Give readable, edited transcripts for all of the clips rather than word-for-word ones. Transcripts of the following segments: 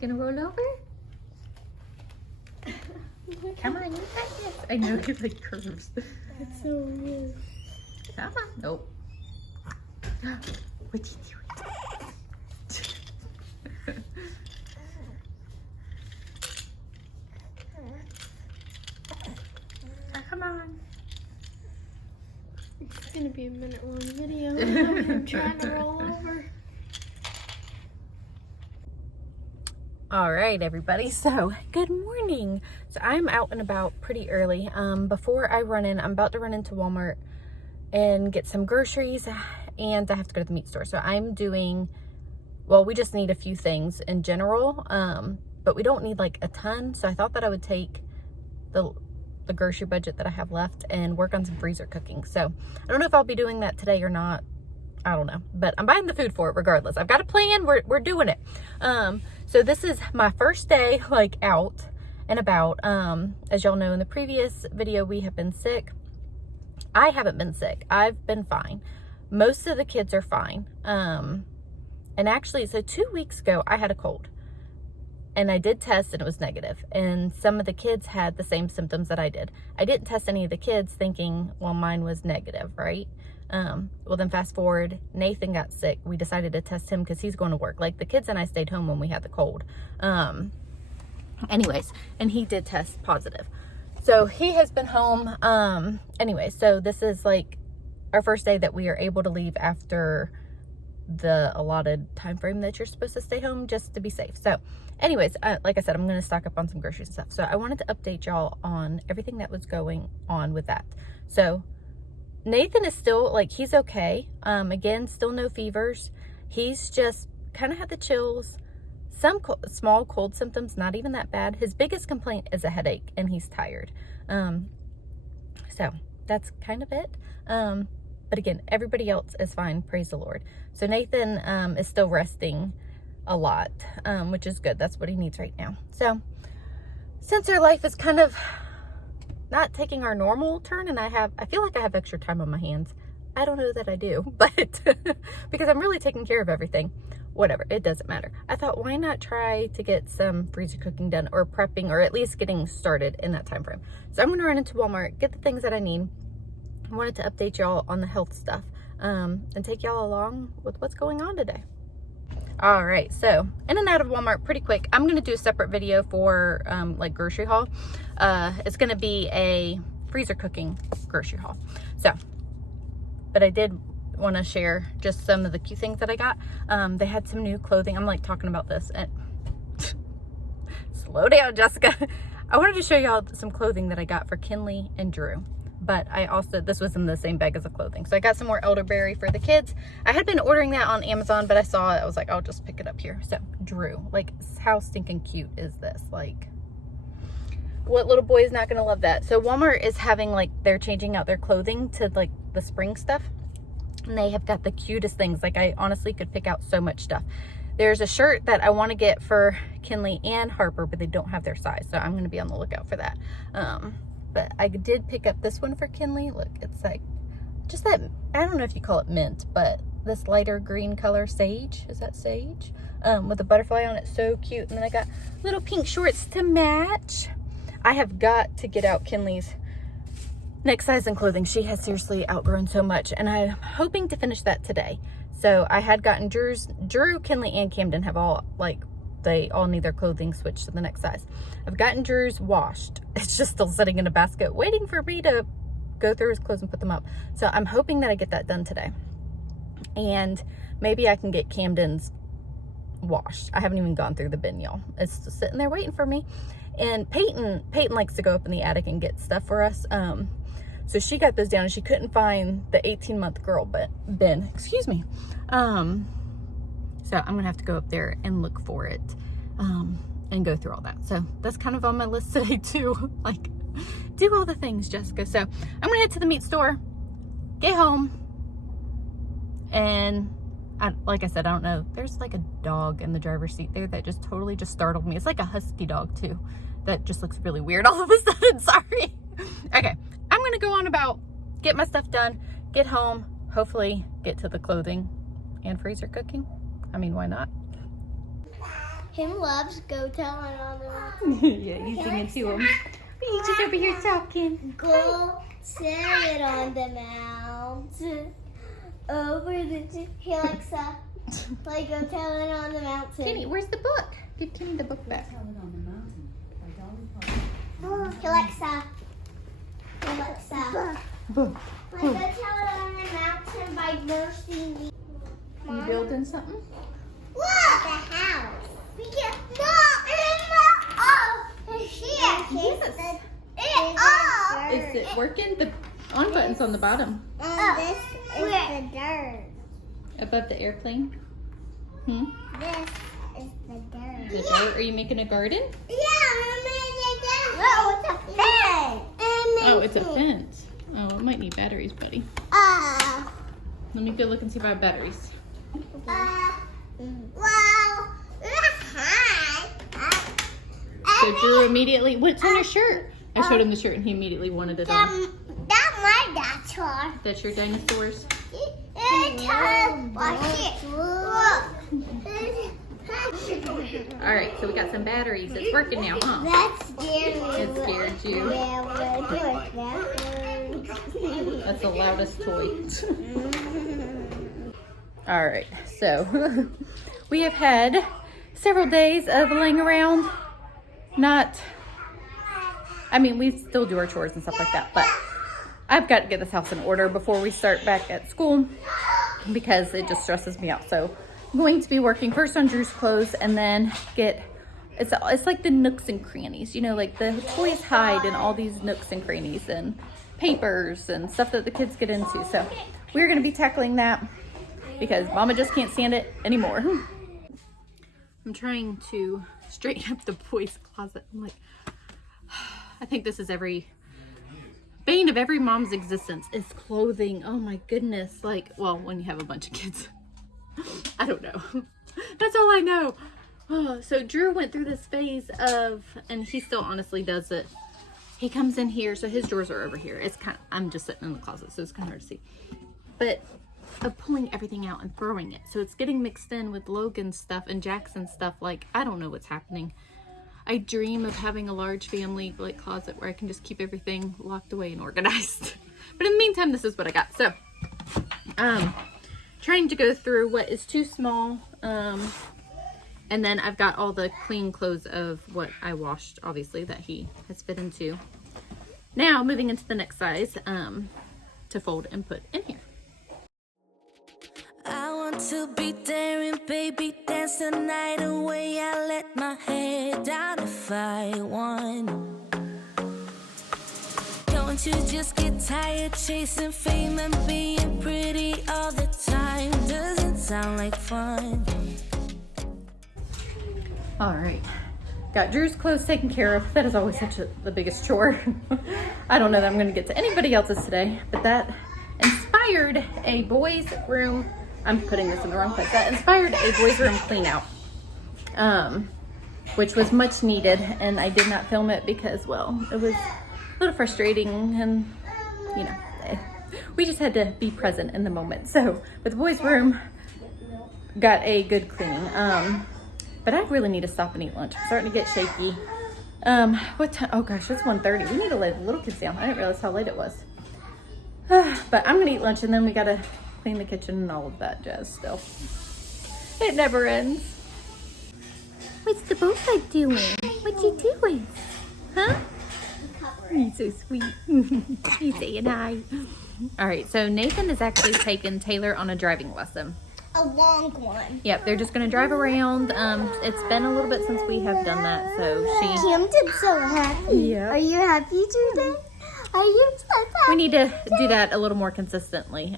gonna roll over? Come on, you got this. I know you like curves. That's so weird. Come on. Nope. What you doing? Come on. It's gonna be a minute-long video. I'm trying to roll over. All right, everybody. So, good morning. So, I'm out and about pretty early. Before I run in, I'm about to run into Walmart and get some groceries, and I have to go to the meat store. So, I'm doing, well, we just need a few things in general, but we don't need like a ton. So, I thought that I would take the grocery budget that I have left and work on some freezer cooking. So I don't know if I'll be doing that today or not. I don't know, but I'm buying the food for it regardless. I've got a plan. We're doing it. So this is my first day like out and about. As y'all know, in the previous video, we have been sick. I haven't been sick. I've been fine. Most of the kids are fine. And actually, so 2 weeks ago, I had a cold. And I did test and it was negative. And some of the kids had the same symptoms that I did. I didn't test any of the kids thinking, well, mine was negative, right? Well, then fast forward, Nathan got sick. We decided to test him because he's going to work. Like the kids and I stayed home when we had the cold. Anyways, and he did test positive. So he has been home. Anyway, so this is like our first day that we are able to leave after the allotted time frame that you're supposed to stay home just to be safe. So anyways, like I said, I'm going to stock up on some groceries and stuff. So I wanted to update y'all on everything that was going on with that. So Nathan is still like, he's okay. Again, still no fevers. He's just kind of had the chills, some small cold symptoms, not even that bad. His biggest complaint is a headache and he's tired. So that's kind of it. But again, everybody else is fine. Praise the Lord. So Nathan is still resting a lot, which is good. That's what he needs right now. So since our life is kind of not taking our normal turn, and I feel like I have extra time on my hands. I don't know that I do, but because I'm really taking care of everything. Whatever, it doesn't matter. I thought, why not try to get some freezer cooking done or prepping, or at least getting started in that time frame. So I'm going to run into Walmart, get the things that I need. I wanted to update y'all on the health stuff and take y'all along with what's going on today. All right, so in and out of Walmart pretty quick. I'm going to do a separate video for like grocery haul. It's going to be a freezer cooking grocery haul. So, but I did want to share just some of the cute things that I got. They had some new clothing. I'm like talking about this and slow down, Jessica. I wanted to show y'all some clothing that I got for Kinley and Drew. But I also, this was in the same bag as the clothing. So I got some more elderberry for the kids. I had been ordering that on Amazon, but I saw it. I was like, I'll just pick it up here. So Drew, like how stinking cute is this? Like what little boy is not going to love that? So Walmart is having like, they're changing out their clothing to like the spring stuff. And they have got the cutest things. Like I honestly could pick out so much stuff. There's a shirt that I want to get for Kinley and Harper, but they don't have their size. So I'm going to be on the lookout for that. But I did pick up this one for Kinley. Look, it's like just that, I don't know if you call it mint, but this lighter green color, sage. Is that sage? With a butterfly on it. So cute. And then I got little pink shorts to match. I have got to get out Kinley's next size in clothing. She has seriously outgrown so much. And I'm hoping to finish that today. So I had gotten Drew, Kinley, and Camden have all like, they all need their clothing switched to the next size. I've gotten Drew's washed. It's just still sitting in a basket waiting for me to go through his clothes and put them up. So I'm hoping that I get that done today. And maybe I can get Camden's washed. I haven't even gone through the bin, y'all. It's just sitting there waiting for me. And Payton likes to go up in the attic and get stuff for us. So she got those down and she couldn't find the 18-month girl bin. Excuse me. So I'm gonna have to go up there and look for it and go through all that. So that's kind of on my list today too. Like do all the things, Jessica. So I'm gonna head to the meat store, get home, and like I said, I don't know. There's like a dog in the driver's seat there that just totally just startled me. It's like a husky dog too. That just looks really weird all of a sudden. Sorry. Okay, I'm gonna go on about, get my stuff done, get home, hopefully get to the clothing and freezer cooking. I mean, why not? Him loves go telling on the Yeah, you sing it to him. He's just over here talking. go tell it on the mount. Over the he likes that. Like go tell it on the mountain. Kenny, where's the book? Give Kenny the book back. He likes that. He likes that. Book. Like go tell it on the mountain by bursting the. You building something? Look! The house. We get oh, it's here. Yes. Is it working? The on button's on the bottom. This is the dirt. Above the airplane? Hmm? This is the dirt. The dirt? Are you making a garden? Yeah, I'm making it. No, it's a fence. Oh, it's a fence. Oh, it might need batteries, buddy. Let me go look and see if I have batteries. Well, So Drew immediately, what's on your shirt? I showed him the shirt and he immediately wanted it on. That's my dinosaur. That's your dinosaurs? Alright, so we got some batteries. It's working now, huh? That scared me. It scared you. Yeah, we're doing that. That's the loudest toy. Alright, so we have had several days of laying around. We still do our chores and stuff like that, but I've got to get this house in order before we start back at school because it just stresses me out. So I'm going to be working first on Drew's clothes and then it's like the nooks and crannies, you know, like the toys hide in all these nooks and crannies and papers and stuff that the kids get into. So we're going to be tackling that because Mama just can't stand it anymore. I'm trying to straighten up the boys' closet. I'm like, I think this is bane of every mom's existence is clothing. Oh my goodness. Like, well, when you have a bunch of kids. I don't know. That's all I know. Oh, so Drew went through this phase of, and he still honestly does it. He comes in here, so his drawers are over here. I'm just sitting in the closet, so it's kind of hard to see. But of pulling everything out and throwing it. So it's getting mixed in with Logan's stuff and Jackson's stuff. Like, I don't know what's happening. I dream of having a large family like closet where I can just keep everything locked away and organized. But in the meantime, this is what I got. So, trying to go through what is too small. And then I've got all the clean clothes of what I washed, obviously, that he has fit into. Now, moving into the next size to fold and put in here. I want to be there and baby dance the night away. I let my head down if I want. Don't you just get tired chasing fame and being pretty all the time? Doesn't sound like fun. All right, got Drew's clothes taken care of. That is always the biggest chore. I don't know that I'm gonna get to anybody else's today, but that inspired a boys' room. I'm putting this in the wrong place. That inspired a boys' room clean out, which was much needed, and I did not film it because, well, it was a little frustrating, and you know, we just had to be present in the moment. So, but the boys' room got a good cleaning. But I really need to stop and eat lunch. I'm starting to get shaky. What time? Oh gosh, it's 1:30. We need to lay the little kids down. I didn't realize how late it was. But I'm gonna eat lunch and then we gotta clean the kitchen and all of that jazz still. It never ends. What's the boat doing? What you doing? Huh? He's so sweet. He's saying hi. All right, so Nathan has actually taken Taylor on a driving lesson. A long one. Yep, they're just gonna drive around. It's been a little bit since we have done that, so Camden's so happy. Yeah. Are you happy today? Are you so happy? we need to do that a little more consistently.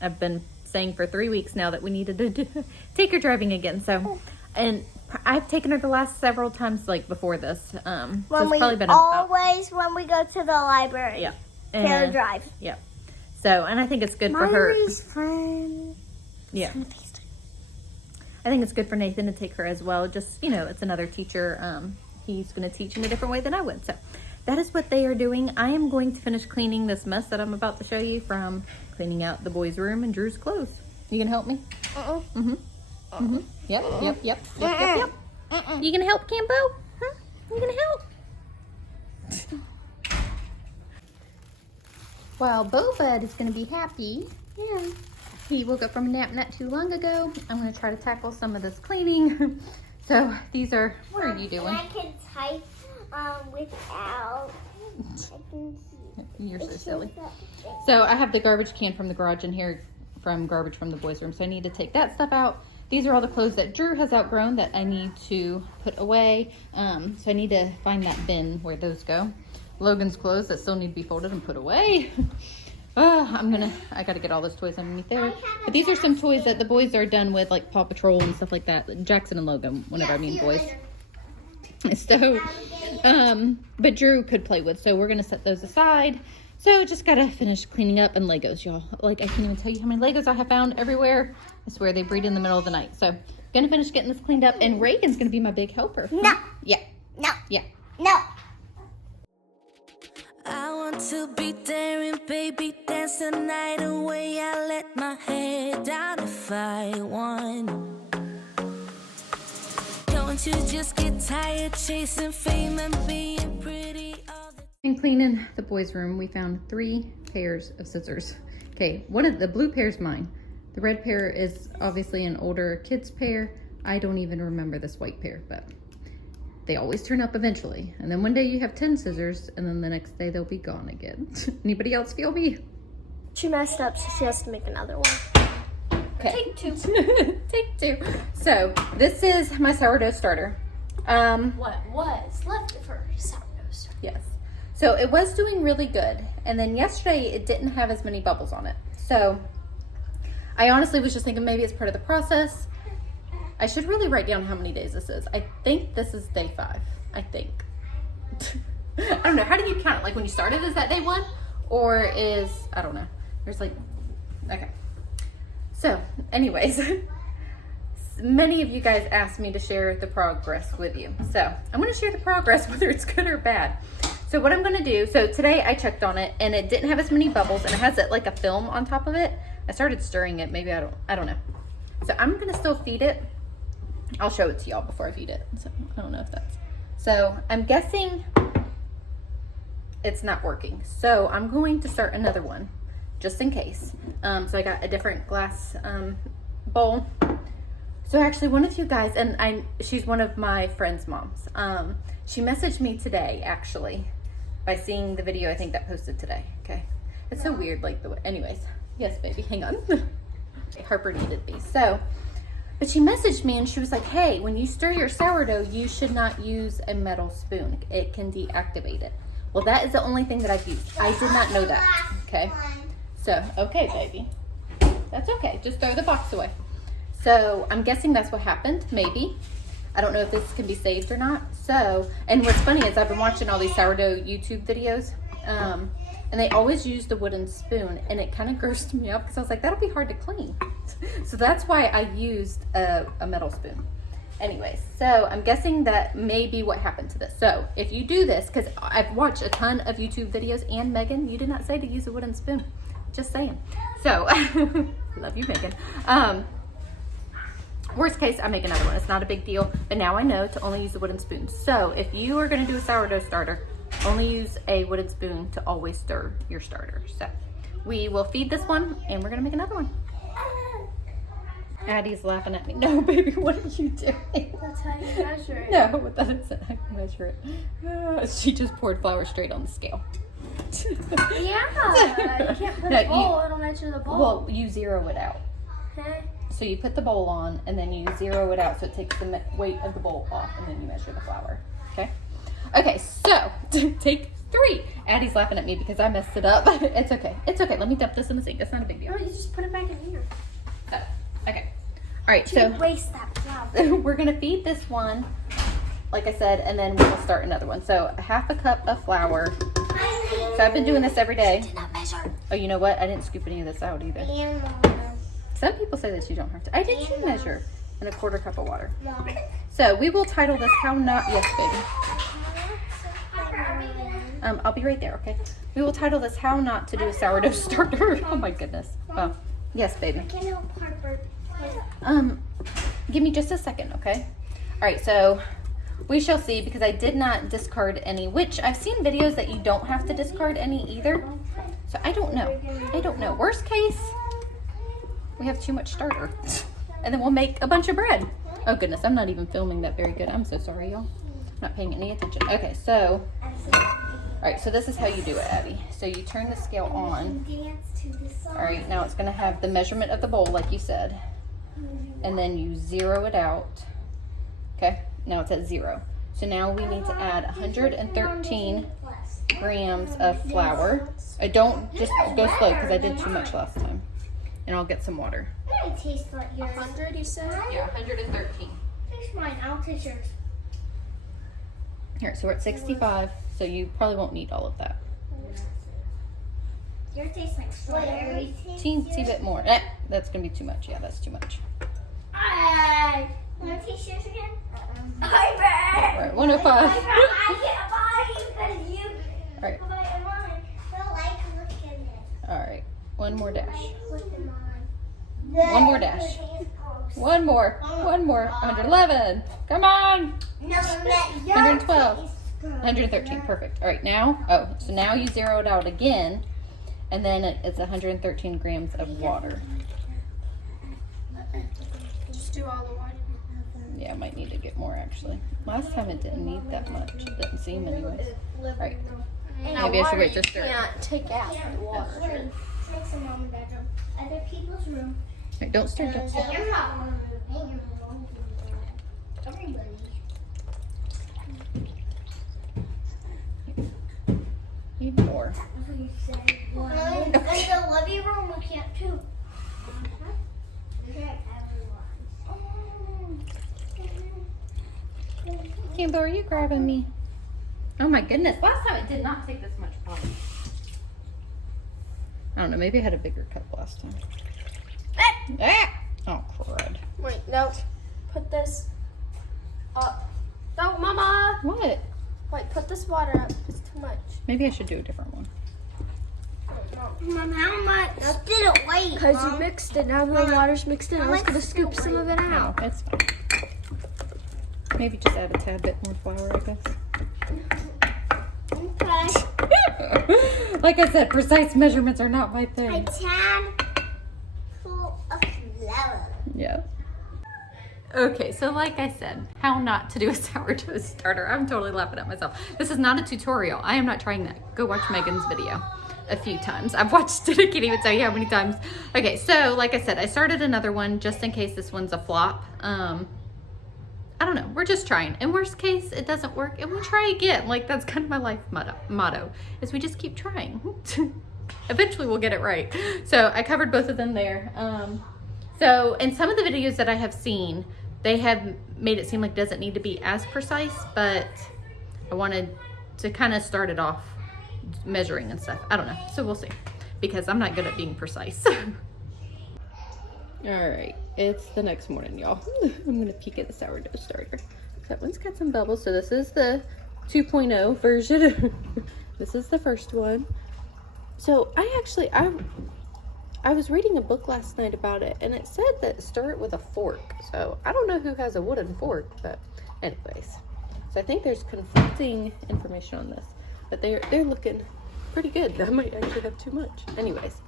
I've been saying for 3 weeks now that we needed to take her driving again. So, and I've taken her the last several times, like before this. So When it's we probably been when we go to the library. Yeah. Taylor drive. Yep. So, and I think it's good for her. Miley's friend. Yeah. I think it's good for Nathan to take her as well. Just, you know, it's another teacher. He's going to teach in a different way than I would. So that is what they are doing. I am going to finish cleaning this mess that I'm about to show you from cleaning out the boys' room and Drew's clothes. You can help me? Yep. You gonna help, Cambo? Huh? You gonna help? Well, Boba is gonna be happy. Yeah. He woke up from a nap not too long ago. I'm gonna try to tackle some of this cleaning. So these are, what are you doing? And I can type without. I can see. You're so silly. So I have the garbage can from the garage in here from garbage from the boys' room. So I need to take that stuff out. These are all the clothes that Drew has outgrown that I need to put away. So I need to find that bin where those go. Logan's clothes that still need to be folded and put away. I gotta get all those toys underneath there. But these are some toys that the boys are done with, like Paw Patrol and stuff like that. Jackson and Logan, whenever I mean boys. So, but Drew could play with, so we're gonna set those aside. So just gotta finish cleaning up, and Legos, y'all. Like, I can't even tell you how many Legos I have found everywhere. I swear they breed in the middle of the night. So gonna finish getting this cleaned up, and Reagan's gonna be my big helper. No. Yeah. No. Yeah. No. I want to be there and baby dance the night away. I let my head down if I want. Don't you just get tired chasing fame and being pretty all the In cleaning the boys' room, we found 3 pairs of scissors. Okay, one of the blue pair is mine. The red pair is obviously an older kid's pair. I don't even remember this white pair, but they always turn up eventually. And then one day you have 10 scissors, and then the next day they'll be gone again. Anybody else feel me? She messed up, so she has to make another one. Okay. Take 2. Take 2. So this is my sourdough starter. What was left of her sourdough starter? Yes. So it was doing really good. And then yesterday it didn't have as many bubbles on it. So I honestly was just thinking maybe it's part of the process. I should really write down how many days this is. I think this is day 5. I think. I don't know. How do you count it? Like when you started, is that day 1? Or is, I don't know. There's like, okay. So anyways, many of you guys asked me to share the progress with you. So I'm going to share the progress, whether it's good or bad. So what I'm going to do, so today I checked on it and it didn't have as many bubbles and it has it like a film on top of it. I started stirring it. Maybe I don't know. So I'm going to still feed it. I'll show it to y'all before I feed it. So I don't know if that's, so I'm guessing it's not working. So I'm going to start another one just in case. So I got a different glass bowl. So actually one of you guys, and she's one of my friend's moms. She messaged me today actually by seeing the video I think that posted today. Okay. It's so weird, like the way, anyways. Yes, baby, hang on. Harper needed these. So, but she messaged me and she was like, hey, when you stir your sourdough, you should not use a metal spoon. It can deactivate it. Well, that is the only thing that I've used. I did not know that, okay? So, okay, baby. That's okay. Just throw the box away. So, I'm guessing that's what happened, maybe. I don't know if this can be saved or not. So, and what's funny is I've been watching all these sourdough YouTube videos, and they always use the wooden spoon, and it kind of grossed me out because I was like, that'll be hard to clean. So that's why I used a metal spoon. Anyways, so I'm guessing that may be what happened to this. So if you do this, because I've watched a ton of YouTube videos, and Megan, you did not say to use a wooden spoon. Just saying. So, love you, Megan. Worst case, I make another one. It's not a big deal, but now I know to only use the wooden spoon. So if you are gonna do a sourdough starter, only use a wooden spoon to always stir your starter. So we will feed this one and we're gonna make another one. Addie's laughing at me. No, baby, what are you doing? That's how you measure it. No, that isn't how you measure it. She just poured flour straight on the scale. Yeah, you can't put No, a bowl, it'll measure the bowl. Well, you zero it out. Okay. So you put the bowl on and then you zero it out so it takes the weight of the bowl off and then you measure the flour. Okay? Okay, so take 3. Addie's laughing at me because I messed it up. It's okay. It's okay. Let me dump this in the sink. It's not a big deal. No, you just put it back in here. So, okay. All right, Don't so waste that flour. we're going to feed this one, like I said, and then we'll start another one. So 1/2 cup of flour. So I've been doing this every day. Did not measure. Oh, you know what? I didn't scoop any of this out either. And Some people say that you don't have to. I did too measure in 1/4 cup of water. Mom. So we will title this How Not, yes baby. I'll be right there, okay? We will title this How Not to Do a Sourdough Starter. Oh my goodness. Well, yes baby. Can help Harper. Give me just a second, okay? right, so we shall see, because I did not discard any, which I've seen videos that you don't have to discard any either. So I don't know. I don't know. Worst case, we have too much starter. And then we'll make a bunch of bread. Oh goodness, I'm not even filming that very good. I'm so sorry, y'all. Not paying any attention. Okay, so, all right, so this is how you do it, Abby. So you turn the scale on. All right, now it's gonna have the measurement of the bowl, like you said. And then you zero it out. Okay, now it's at 0. So now we need to add 113 grams of flour. I don't, just go slow because I did too much last time. And I'll get some water. It tastes like yours. 100, you said? Yeah, 113. Taste mine. I'll taste yours. Here, so we're at 65, so you probably won't need all of that. Yours tastes like strawberry. Teensy bit more. That's gonna be too much. Yeah, that's too much. Alright. Want to taste yours again? All right, 105. I can't buy it because you. All right, Buy it mine. Don't like looking at it. all right. One more dash. Look at mine. One more dash. One more. 111. Come on. No, let 112. 113. Perfect. All right, now. Oh, so now you zero it out again, and then it's 113 grams of water. Just do all the water. Yeah, I might need to get more actually. Last time it didn't need that much. It didn't seem anyways. All right. Maybe I should wait just stir. Can't take out the water. Take some mom and dad's room. Other people's room. Right, don't stir. Don't stir. I'm not one of them. Everybody. Need more. In the living room, we can't too. Campbell, are you grabbing me? Oh my goodness. Last time it did not take this much water. I don't know. Maybe I had a bigger cup last time. Oh, crud. Wait, no. Put this up. No, Mama! What? Wait, put this water up. It's too much. Maybe I should do a different one. Mom, how much? I didn't wait. Because you mixed it. Now the water's mixed in. I was going to scoop some of it No, out. it's fine. Maybe just add a tad bit more flour, I guess. Okay. Like I said, precise measurements are not my A thing. tad full of flour. Yeah. Okay, so like I said, how not to do a sourdough starter. I'm totally laughing at myself. This is not a tutorial. I am not trying that. Go watch Megan's video a few times. I've watched it. I can't even tell you how many times. Okay, so like I said, I started another one just in case this one's a flop. I don't know. We're just trying. In worst case, it doesn't work, and we try again. Like, that's kind of my life motto, is we just keep trying. Eventually, we'll get it right. So I covered both of them there. So in some of the videos that I have seen, they have made it seem like it doesn't need to be as precise, but I wanted to kind of start it off measuring and stuff. I don't know. So we'll see, because I'm not good at being precise. All right, it's the next morning, y'all. I'm gonna peek at the sourdough starter. That one's got some bubbles. So this is the 2.0 version. This is the first one. So I was reading a book last night about it, and it said that stir it with a fork. So I don't know who has a wooden fork, but anyways. So I think there's conflicting information on this, but they're looking pretty good. I might actually have too much. Anyways.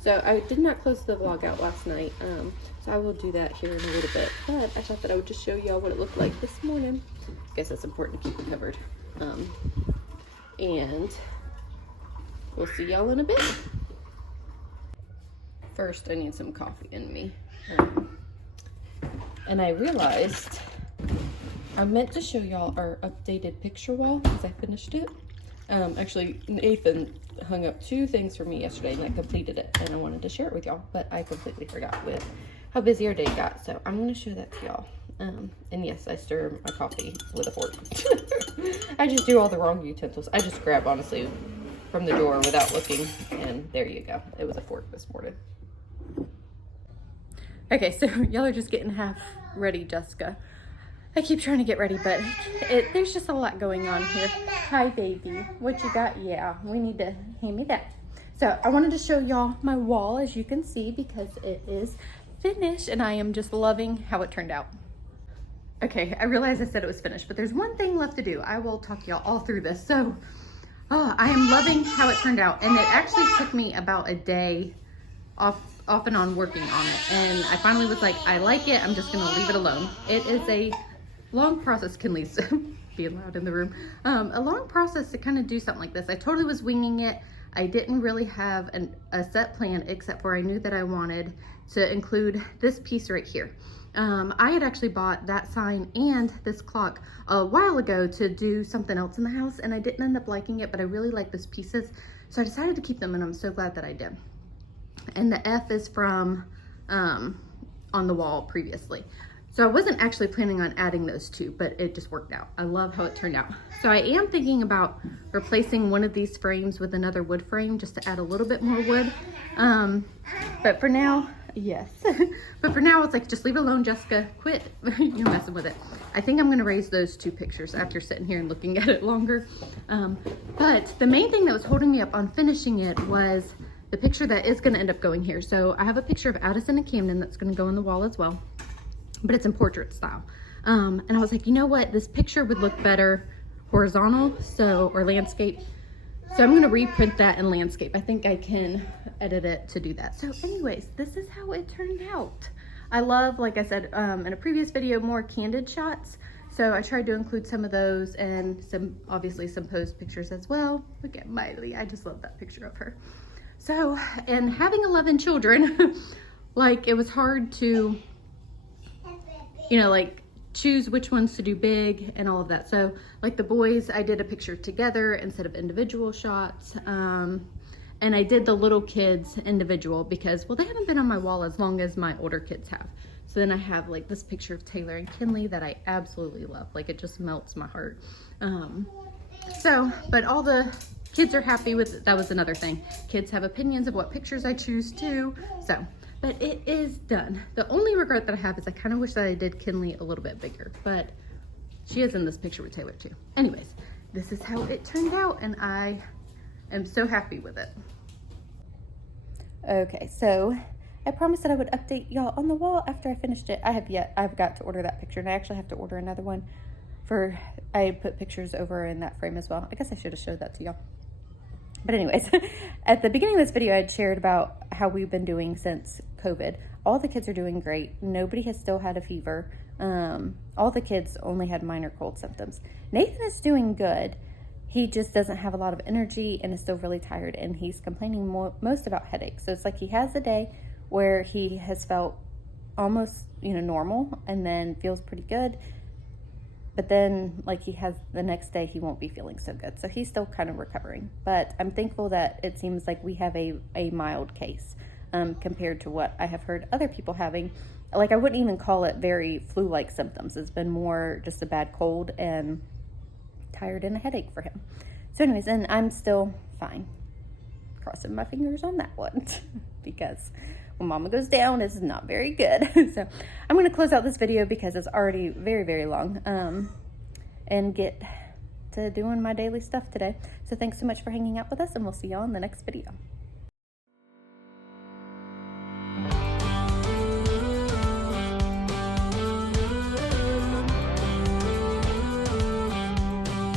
So I did not close the vlog out last night, so I will do that here in a little bit. But I thought that I would just show y'all what it looked like this morning. I guess it's important to keep it covered. And we'll see y'all in a bit. First, I need some coffee in me. And I realized I meant to show y'all our updated picture wall because I finished it. Actually, Nathan hung up 2 things for me yesterday, and I completed it, and I wanted to share it with y'all, but I completely forgot with how busy our day got, so I'm going to show that to y'all. And yes, I stir my coffee with a fork. I just do all the wrong utensils. I just grab, honestly, from the drawer without looking, and there you go. It was a fork this morning. Okay, so y'all are just getting half ready, Jessica. I keep trying to get ready, but there's just a lot going on here. Hi, baby. What you got? Yeah, we need to hand me that. So I wanted to show y'all my wall, as you can see, because it is finished, and I am just loving how it turned out. Okay, I realized I said it was finished, but there's one thing left to do. I will talk y'all all through this. So, I am loving how it turned out. And it actually took me about a day off and on working on it. And I finally was like, I like it. I'm just going to leave it alone. It is a long process. Kinley's being loud in the room. A long process to kind of do something like this. I totally was winging it. I didn't really have a set plan, except for I knew that I wanted to include this piece right here. I had actually bought that sign and this clock a while ago to do something else in the house, and I didn't end up liking it, but I really like those pieces, so I decided to keep them, and I'm so glad that I did. And the F is from on the wall previously. So I wasn't actually planning on adding those two, but it just worked out. I love how it turned out. So I am thinking about replacing one of these frames with another wood frame just to add a little bit more wood. But for now, yes. But for now, it's like, just leave it alone, Jessica. Quit you're messing with it. I think I'm gonna raise those two pictures after sitting here and looking at it longer. But the main thing that was holding me up on finishing it was the picture that is gonna end up going here. So I have a picture of Addison and Camden that's gonna go on the wall as well, but it's in portrait style. And I was like, you know what? This picture would look better horizontal, or landscape. So I'm gonna reprint that in landscape. I think I can edit it to do that. So anyways, this is how it turned out. I love, like I said in a previous video, more candid shots. So I tried to include some of those and obviously some posed pictures as well. Look at Miley, I just love that picture of her. So, and having 11 children, like, it was hard to, like, choose which ones to do big and all of that. So like the boys, I did a picture together instead of individual shots. And I did the little kids individual because, well, they haven't been on my wall as long as my older kids have. So then I have like this picture of Taylor and Kinley that I absolutely love. Like, it just melts my heart. But all the kids are happy with it. That was another thing. Kids have opinions of what pictures I choose too. So, but it is done. The only regret that I have is I kind of wish that I did Kinley a little bit bigger, but she is in this picture with Taylor too. Anyways, this is how it turned out, and I am so happy with it. Okay, so I promised that I would update y'all on the wall after I finished it. I've got to order that picture, and I actually have to order another one I put pictures over in that frame as well. I guess I should have showed that to y'all. But anyways, at the beginning of this video, I had shared about how we've been doing since COVID. All the kids are doing great. Nobody has still had a fever. All the kids only had minor cold symptoms. Nathan is doing good. He just doesn't have a lot of energy and is still really tired, and he's complaining most about headaches. So it's like he has a day where he has felt almost, normal, and then feels pretty good. But then, like, he has the next day, he won't be feeling so good. So he's still kind of recovering. But I'm thankful that it seems like we have a mild case compared to what I have heard other people having. Like, I wouldn't even call it very flu-like symptoms. It's been more just a bad cold and tired and a headache for him. So anyways, and I'm still fine. Crossing my fingers on that one because when mama goes down, it's not very good. So I'm going to close out this video because it's already very, very long, and get to doing my daily stuff today. So thanks so much for hanging out with us, and we'll see y'all in the next video.